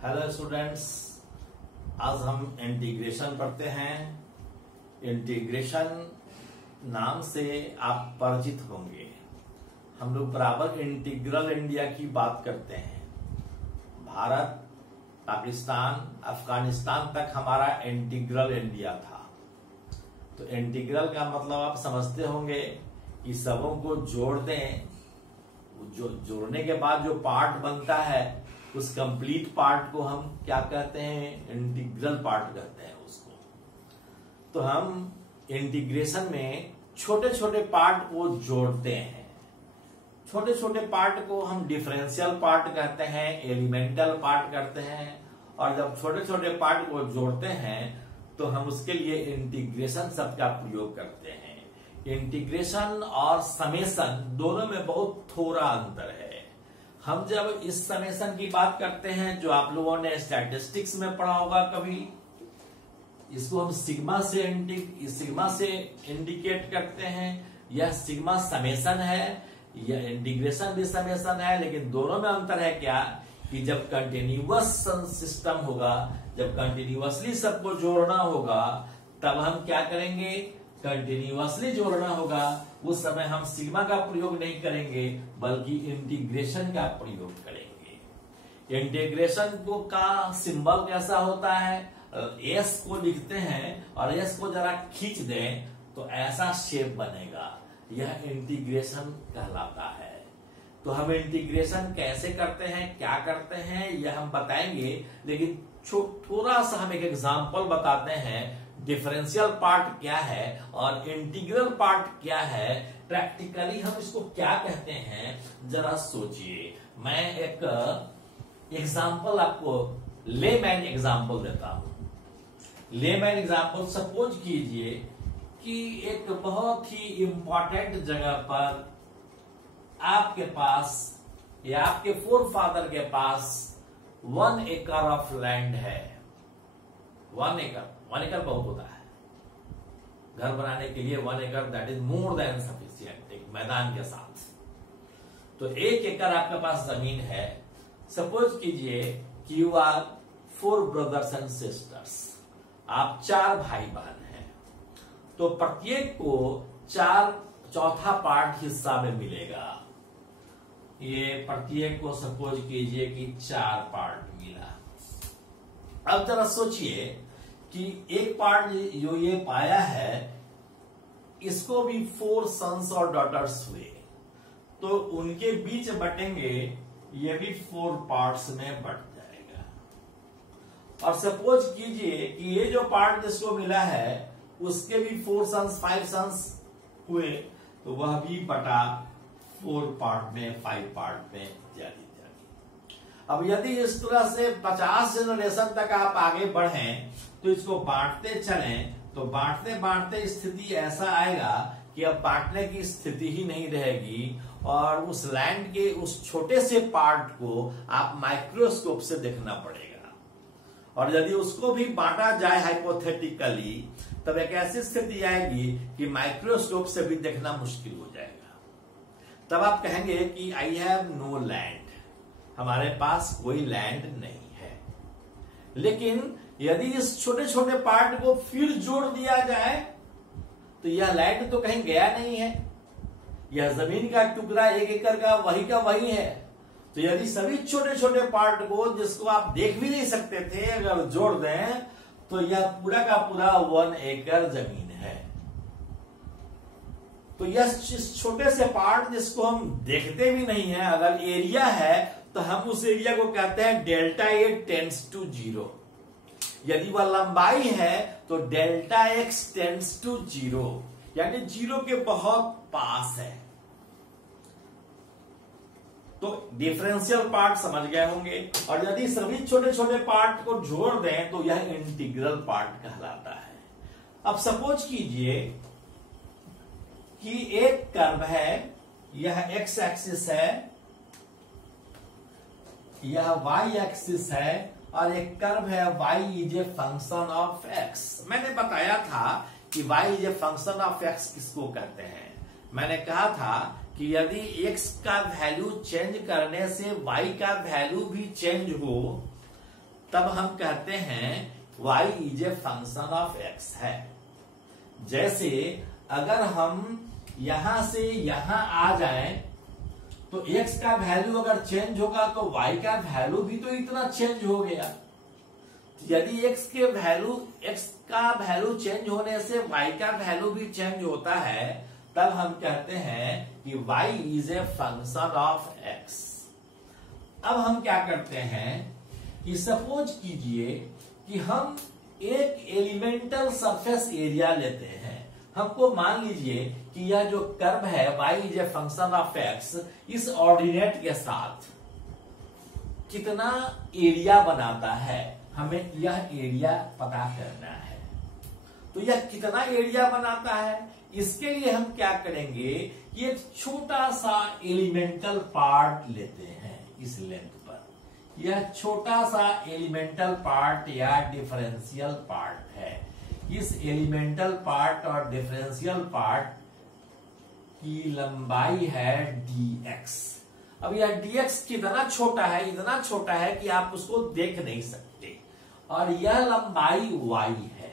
Hello students, आज हम integration पढ़ते हैं। इंटीग्रेशन नाम से आप परिचित होंगे। हम लोग बराबर इंटीग्रल इंडिया की बात करते हैं। भारत, पाकिस्तान, अफगानिस्तान तक हमारा इंटीग्रल इंडिया था। तो इंटीग्रल का मतलब आप समझते होंगे कि सबों को जोड़ दें, जो जोड़ने के बाद जो पार्ट बनता है उस कंप्लीट पार्ट को हम क्या कहते हैं? इंटीग्रल पार्ट कहते हैं उसको। तो हम इंटीग्रेशन में छोटे छोटे पार्ट को जोड़ते हैं। छोटे छोटे पार्ट को हम डिफरेंशियल पार्ट कहते हैं, एलिमेंटल पार्ट कहते हैं। और जब छोटे छोटे पार्ट को जोड़ते हैं तो हम उसके लिए इंटीग्रेशन शब्द का प्रयोग करते हैं। इंटीग्रेशन और समेशन दोनों में बहुत थोड़ा अंतर है। हम जब इस समेशन की बात करते हैं, जो आप लोगों ने स्टैटिस्टिक्स में पढ़ा होगा कभी, इसको हम सिग्मा से इंडिकेट करते हैं। यह सिग्मा समेशन है, यह इंटीग्रेशन भी समेशन है, लेकिन दोनों में अंतर है क्या कि जब कंटिन्यूअस सिस्टम होगा, जब कंटिन्यूअसली सबको जोड़ना होगा, तब हम क्या करेंगे? कंटिन्यूअसली जोड़ना होगा, उस समय हम सिग्मा का प्रयोग नहीं करेंगे बल्कि इंटीग्रेशन का प्रयोग करेंगे। इंटीग्रेशन को का सिंबल कैसा होता है? एस को लिखते हैं और एस को जरा खींच दें तो ऐसा शेप बनेगा, यह इंटीग्रेशन कहलाता है। तो हम इंटीग्रेशन कैसे करते हैं, क्या करते हैं, यह हम बताएंगे, लेकिन थोड़ा सा हम एक एग्जांपल बताते हैं। डिफरेंशियल पार्ट क्या है और इंटीग्रल पार्ट क्या है, प्रैक्टिकली हम इसको क्या कहते हैं, जरा सोचिए। मैं एक एग्जांपल आपको लेमैन एग्जांपल देता हूं। लेमैन एग्जांपल सपोज कीजिए कि एक बहुत ही इंपॉर्टेंट जगह पर आपके पास या आपके फोरफादर के पास 1 एकड़ ऑफ लैंड है। 1 एकड़ बहुत होता है घर बनाने के लिए। 1 एकड़ that is more than sufficient, एक मैदान के साथ। तो 1 एकड़ आपके पास जमीन है। सपोज कीजिए कि you are 4 brothers and sisters, आप 4 भाई बहन हैं। तो प्रत्येक को 4 चौथा पार्ट हिस्सा में मिलेगा। ये प्रत्येक को सपोज कीजिए कि 4 पार्ट मिला। अब जरा सोचिए कि एक पार्ट जो ये पाया है, इसको भी 4 सन्स और डॉटर्स हुए, तो उनके बीच बटेंगे, ये भी 4 पार्ट्स में बट जाएगा। और सपोज कीजिए कि ये जो पार्ट जिसको मिला है उसके भी 4 सन्स 5 सन्स हुए, तो वह भी बटा 4 पार्ट में 5 पार्ट में इत्यादि। अब यदि इस तरह से 50 जनरेशन तक आप आगे बढ़ें तो इसको बांटते चलें, तो बांटते बांटते स्थिति ऐसा आएगा कि अब बांटने की स्थिति ही नहीं रहेगी और उस लैंड के उस छोटे से पार्ट को आप माइक्रोस्कोप से देखना पड़ेगा। और यदि उसको भी बांटा जाए हाइपोथेटिकली, तब एक ऐसी स्थिति आएगी कि माइक्रोस्कोप से भी देखना मुश्किल हो जाएगा। तब आप कहेंगे कि आई हैव नो लैंड, हमारे पास कोई लैंड नहीं है। लेकिन यदि इस छोटे छोटे पार्ट को फिर जोड़ दिया जाए तो यह लैंड तो कहीं गया नहीं है, यह जमीन का टुकड़ा 1 एकड़ का वही है। तो यदि सभी छोटे छोटे पार्ट को, जिसको आप देख भी नहीं सकते थे, अगर जोड़ दें तो यह पूरा का पूरा 1 एकड़ जमीन है। तो यह छोटे से पार्ट जिसको हम देखते भी नहीं है, अगर एरिया है तो हम उस एरिया को कहते हैं डेल्टा ए टेंड्स टू 0। यदि वह लंबाई है तो डेल्टा एक्स टेंड्स टू 0, यानी 0 के बहुत पास है। तो डिफरेंशियल पार्ट समझ गए होंगे। और यदि सभी छोटे छोटे पार्ट को जोड़ दें तो यह इंटीग्रल पार्ट कहलाता है। अब सपोज कीजिए कि एक कर्व है, यह एक्स एक्सिस है, यह वाई एक्सिस है, और एक कर्व है y is a function of x। मैंने बताया था कि y is a function of x किसको कहते हैं। मैंने कहा था कि यदि x का वैल्यू चेंज करने से y का वैल्यू भी चेंज हो तब हम कहते हैं y is a function of x है। जैसे अगर हम यहां से यहां आ जाएं तो x का वैल्यू अगर चेंज होगा तो y का वैल्यू भी तो इतना चेंज हो गया। यदि x का वैल्यू चेंज होने से y का वैल्यू भी चेंज होता है, तब हम कहते हैं कि y is a function of x। अब हम क्या करते हैं कि सपोज कीजिए कि हम एक एलिमेंटल सरफेस एरिया लेते हैं। हमको मान लीजिए कि यह जो कर्व है y is a function of x, इस ऑर्डिनेट के साथ कितना एरिया बनाता है, हमें यह एरिया पता करना है। तो यह कितना एरिया बनाता है, इसके लिए हम क्या करेंगे कि एक छोटा सा एलिमेंटल पार्ट लेते हैं इस लेंथ पर। यह छोटा सा एलिमेंटल पार्ट या डिफरेंशियल पार्ट है। इस एलिमेंटल पार्ट और डिफरेंशियल पार्ट की लंबाई है dx। अब यह dx कितना छोटा है, इतना छोटा है कि आप उसको देख नहीं सकते, और यह लंबाई y है।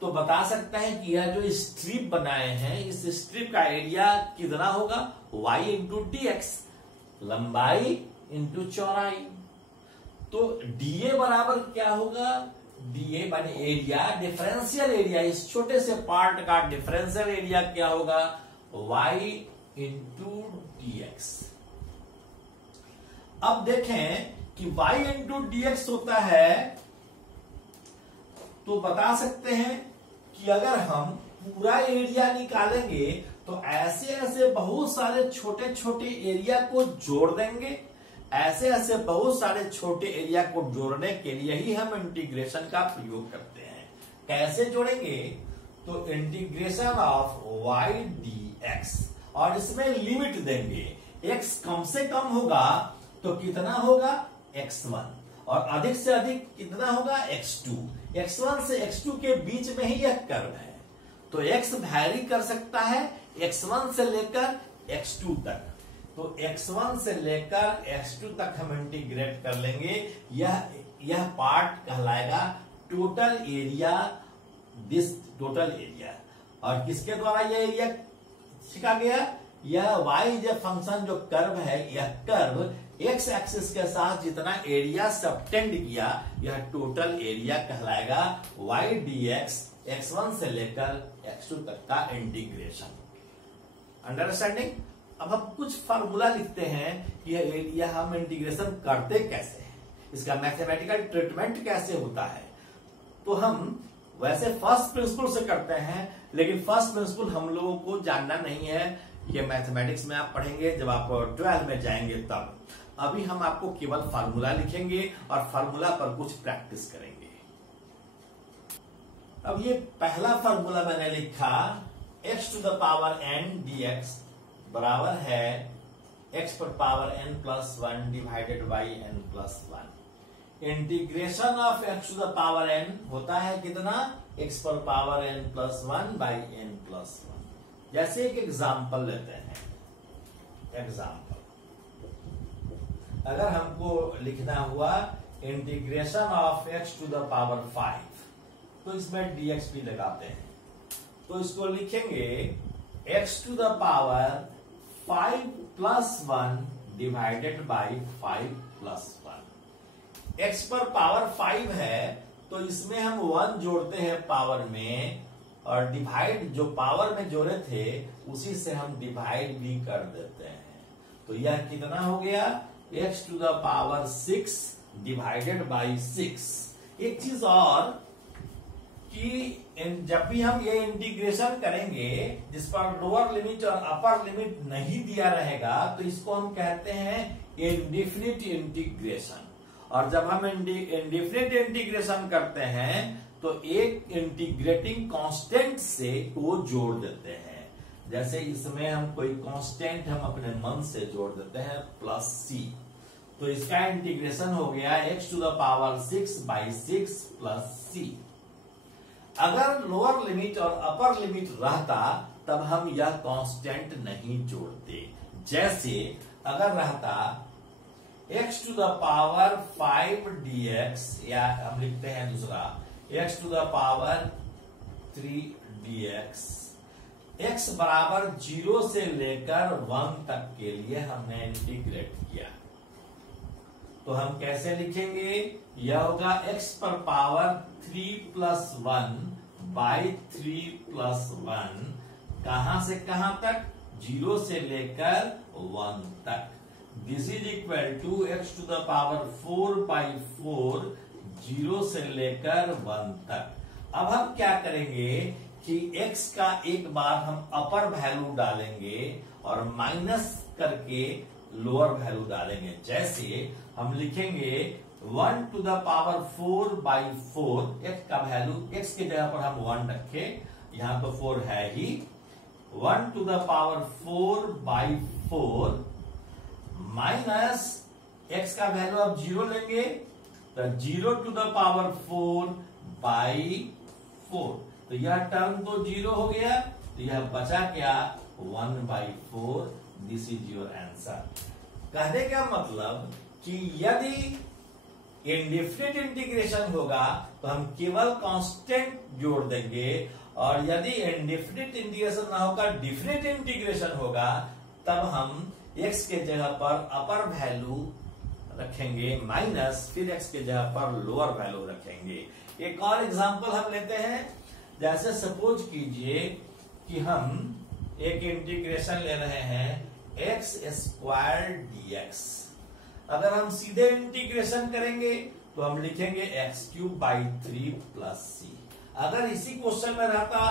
तो बता सकते हैं कि यह जो स्ट्रिप बनाए हैं, इस स्ट्रिप का एरिया कितना होगा, y इंटू dx, लंबाई इंटू चौड़ाई। तो dA बराबर क्या होगा, dA माने एरिया, डिफरेंशियल एरिया, इस छोटे से पार्ट का डिफरेंशियल एरिया क्या होगा, y इंटू dx। अब देखें कि y इंटू dx होता है, तो बता सकते हैं कि अगर हम पूरा एरिया निकालेंगे तो ऐसे ऐसे बहुत सारे छोटे छोटे एरिया को जोड़ देंगे। ऐसे ऐसे बहुत सारे छोटे एरिया को जोड़ने के लिए ही हम इंटीग्रेशन का प्रयोग करते हैं। कैसे जोड़ेंगे, तो इंटीग्रेशन ऑफ y dx, और इसमें लिमिट देंगे। x कम से कम होगा तो कितना होगा, x1, और अधिक से अधिक कितना होगा, x2। x1 से x2 के बीच में ही यह कर्व है, तो x वैरी कर सकता है x1 से लेकर x2 तक। तो x1 से लेकर x2 तक हम इंटीग्रेट कर लेंगे। यह पार्ट कहलाएगा total area, this total area. और किसके द्वारा यह एरिया सीखा गया, यह y इज ए फंक्शन जो कर्व है, यह कर्व x एक्सिस के साथ जितना एरिया सबटेंड किया, यह टोटल एरिया कहलाएगा y dx, x1 से लेकर x2 तक का इंटीग्रेशन। अंडरस्टैंडिंग। अब हम कुछ फार्मूला लिखते हैं कि यह एरिया हम इंटीग्रेशन करते कैसे हैं, इसका मैथमेटिकल ट्रीटमेंट कैसे होता है। तो हम वैसे फर्स्ट प्रिंसिपल से करते हैं, लेकिन फर्स्ट प्रिंसिपल हम लोगों को जानना नहीं है, ये मैथमेटिक्स में आप पढ़ेंगे जब आप 12 में जाएंगे तब। अभी हम आपको केवल फार्मूला लिखेंगे और फार्मूला पर कुछ प्रैक्टिस करेंगे। अब ये पहला फार्मूला मैंने लिखा, x to the power n dx बराबर है x पर power n plus 1 divided by n plus 1। Integration of x to the power n होता है कितना, x पर power n plus 1 by n plus 1। जैसे एक एग्जाम्पल लेते हैं, एग्जाम्पल अगर हमको लिखना हुआ integration of x to the power 5, तो इसमें dx भी लगाते हैं। तो इसको लिखेंगे x to the power 5 plus 1 divided by 5 plus 1। x पर पावर 5 है तो इसमें हम 1 जोड़ते हैं पावर में, और डिवाइड जो पावर में जोड़े थे उसी से हम डिवाइड भी कर देते हैं। तो यह कितना हो गया, x to the power 6 divided by 6। एक चीज और कि जब भी हम ये इंटीग्रेशन करेंगे जिस पर लोअर लिमिट और अपर लिमिट नहीं दिया रहेगा, तो इसको हम कहते हैं इंडेफिनिट इंटीग्रेशन। और जब हम इंडेफिनिट इंटीग्रेशन करते हैं तो एक इंटीग्रेटिंग कांस्टेंट से वो जोड़ देते हैं। जैसे इसमें हम कोई कांस्टेंट हम अपने मन से जोड़ देते हैं प्लस c, तो इसका इंटीग्रेशन हो गया x to the power 6 by 6 plus c। अगर लोअर लिमिट और अपर लिमिट रहता तब हम यह कांस्टेंट नहीं जोड़ते। जैसे अगर रहता x to the power 5 dx, या हम लिखते हैं दूसरा x to the power 3 dx, x बराबर 0 से लेकर 1 तक के लिए हमने इंटीग्रेट किया। तो हम कैसे लिखेंगे? यह होगा x पर पावर 3 प्लस 1 बाई 3 प्लस 1, कहां से कहां तक? 0 से लेकर 1 तक। This is equal to x to the power 4 by 4, 0 से लेकर 1 तक। अब हम क्या करेंगे कि x का एक बार हम अपर वैल्यू डालेंगे और माइनस करके लोअर वैल्यू डालेंगे। जैसे हम लिखेंगे 1 to the power 4 by 4, x का वैल्यू, x की जगह पर हम 1 रखे, यहां तो 4 है ही। 1 to the power 4 by 4 minus x का वैल्यू अब 0 लेंगे, तो 0 टू द पावर 4 बाई 4, तो यह टर्म तो 0 हो गया, तो यह बचा क्या? 1 by 4। This is your answer. कहने का मतलब कि यदि इंडेफिनिट इंटीग्रेशन होगा तो हम केवल कांस्टेंट जोड़ देंगे, और यदि इंडेफिनिट इंटीग्रेशन ना होगा, डिफिनिट इंटीग्रेशन होगा, तब हम x के जगह पर अपर वैल्यू रखेंगे माइनस, फिर x के जगह पर लोअर वैल्यू रखेंगे। एक और एग्जांपल हम लेते हैं। जैसे सपोज कीजिए कि हम एक इंटीग्रेशन ले रहे हैं x स्क्वायर dx। अगर हम सीधे इंटीग्रेशन करेंगे तो हम लिखेंगे x क्यूब बाई 3 प्लस सी। अगर इसी क्वेश्चन में रहता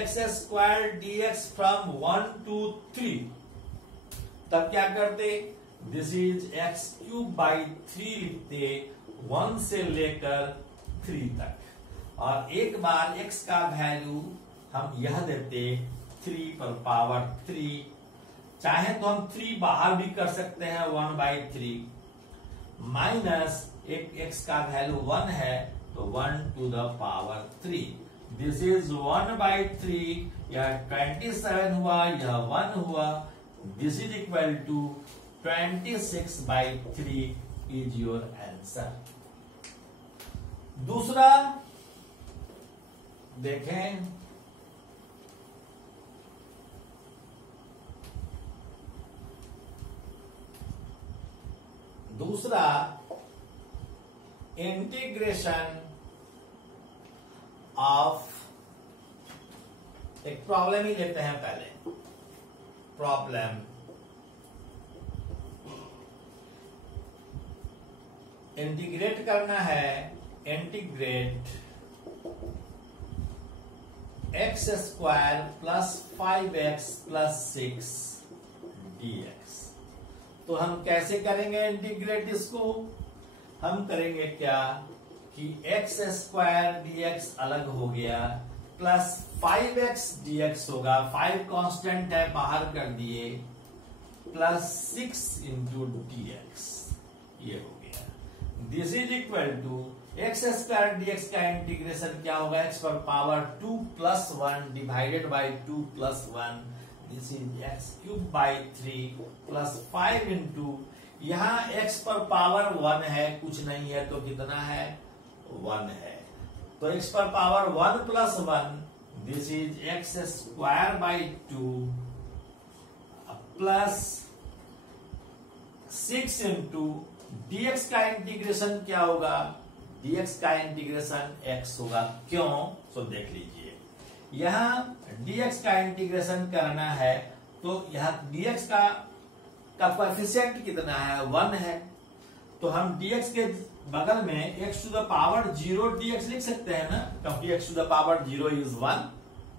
x square dx from 1 to 3, तब क्या करते? This is x cube by 3 लिखते 1 से लेकर 3 तक, और एक बार x का वैल्यू हम यह देते 3 पर पावर 3। चाहे तो हम 3 बाहर भी कर सकते हैं 1 बाई 3, माइनस एक x का वैल्यू 1 है, तो 1 to the power 3। This is 1 by 3, यह 27 हुआ, यह 1 हुआ। This is equal to 26 by 3 is your answer. दूसरा देखें, दूसरा इंटीग्रेशन ऑफ, एक प्रॉब्लम ही लेते हैं पहले। प्रॉब्लम इंटीग्रेट करना है, integrate x square plus 5x plus 6 dx। तो हम कैसे करेंगे इंटीग्रेट इसको? हम करेंगे क्या कि x स्क्वायर dx अलग हो गया, प्लस 5x dx होगा, 5 कांस्टेंट है बाहर कर दिए, प्लस 6 इंटू dx, ये हो गया। This is equal to x square dx का इंटीग्रेशन क्या होगा? x पर power 2 plus 1 divided by 2 plus 1, this is x cube by 3 plus 5 into, यहाँ x पर पावर 1 है, कुछ नहीं है, तो कितना है? 1 है, तो x पर power 1 plus 1, this is x square by 2 plus 6 into dx का इंटीग्रेशन क्या होगा? dx का इंटीग्रेशन x होगा। क्यों? तो देख लीजिए, यहां dx का इंटीग्रेशन करना है, तो यहां dx का कोएफिशिएंट कितना है? 1 है, तो हम dx के बगल में x to the power 0 dx लिख सकते हैं ना, क्योंकि x to the power 0 is 1,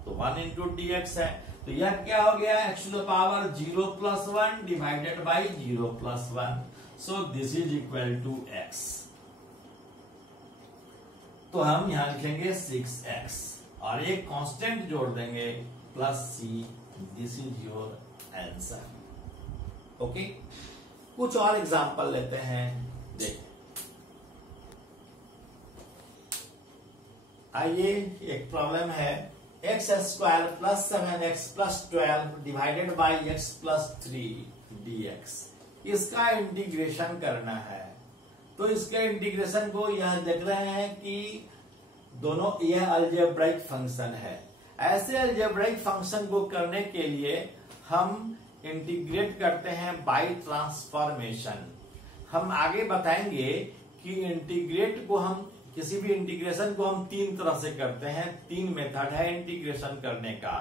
तो 1 इंटू dx है। तो यह क्या हो गया? x to the power 0 plus 1 divided by 0 plus 1, so this is equal to x। तो हम यहां लिखेंगे 6x और एक कांस्टेंट जोड़ देंगे plus c, this is your answer. Okay, कुछ और एग्जांपल लेते हैं, देखें। आइए, एक प्रॉब्लम है, x square plus 7x plus 12 divided by x plus 3 dx। इसका इंटीग्रेशन करना है। तो इसके इंटीग्रेशन को यह देख रहे हैं कि दोनों यह अलजेब्राइक फंक्शन है। ऐसे अलजेब्राइक फंक्शन को करने के लिए हम इंटीग्रेट करते हैं बाय ट्रांसफॉर्मेशन। हम आगे बताएंगे कि इंटीग्रेट को हम किसी भी इंटीग्रेशन को हम तीन तरह से करते हैं। तीन मेथड है इंटीग्रेशन करने का।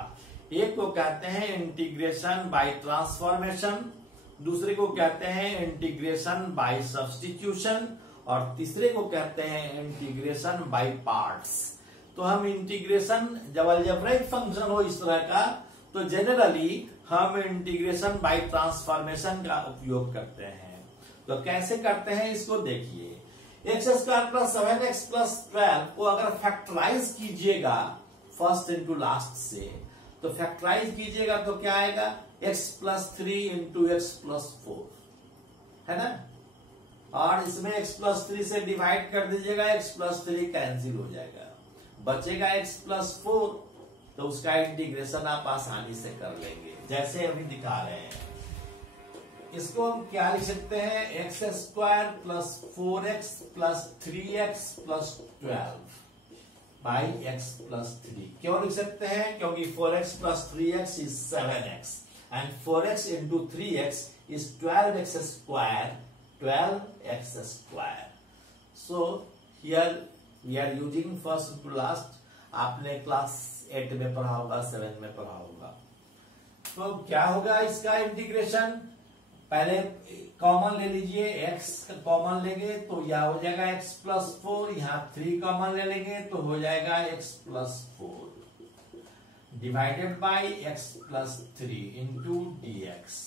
एक को कहते हैं इंटीग्रेशन बाय ट्रांसफॉर्मेशन, दूसरे को कहते हैं इंटीग्रेशन बाय सब्स्टिट्यूशन और तीसरे को कहते हैं इंटीग्रेशन बाय पार्ट्स। तो हम इंटीग्रेशन जब अलजेब्राइक फंक्शन हो इस तरह का तो जनरली हम इंटीग्रेशन बाय ट्रांसफॉर्मेशन का उपयोग करते हैं। तो कैसे करते हैं इसको देखिए। X square plus 7x plus 12 को अगर फैक्टराइज कीजिएगा फर्स्ट इंटू लास्ट से, तो फैक्टराइज कीजिएगा तो क्या आएगा, x plus 3 into x plus 4 है ना। और इसमें x प्लस 3 से डिवाइड कर दीजिएगा, x प्लस 3 कैंसिल हो जाएगा, बचेगा x प्लस 4। तो उसका इंटीग्रेशन आप आसानी से कर लेंगे जैसे अभी दिखा रहे हैं। इसको हम क्या लिख सकते हैं, x square plus 4x plus 3x plus 12 by x plus 3। क्यों लिख सकते हैं, क्योंकि 4x plus 3x is 7x and 4x into 3x is 12x square, 12x square. So here we are using first to last. आपने class 8 में पढ़ा होगा, 7 में पढ़ा होगा। तो क्या होगा इसका इंटीग्रेशन, पहले कॉमन ले लीजिए, x कॉमन लेंगे तो यह हो जाएगा x प्लस 4, यहाँ 3 कॉमन ले लेंगे तो हो जाएगा x plus 4 divided by x plus 3 into dx।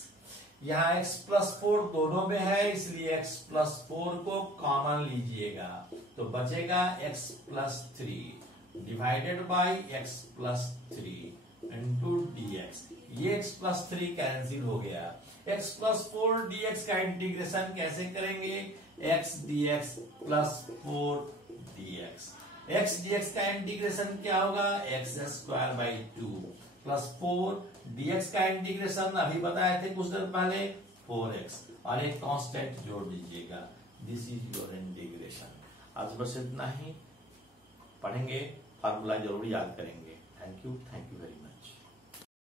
यहाँ x प्लस 4 दोनों में है इसलिए x प्लस 4 को कॉमन लीजिएगा तो बचेगा x plus 3 divided by x plus 3 into dx। ये x प्लस 3 कैंसिल हो गया। x प्लस 4 dx का इंटीग्रेशन कैसे करेंगे, x dx plus 4 dx। x dx का इंटीग्रेशन क्या होगा, x square by 2 plus 4 dx का इंटीग्रेशन अभी बताए थे कुछ देर पहले 4x और एक कांस्टेंट जोड़ दीजिएगा। This is your integration. आज बस इतना ही, पढ़ेंगे, फार्मूला जरूर याद करेंगे। Thank you very much.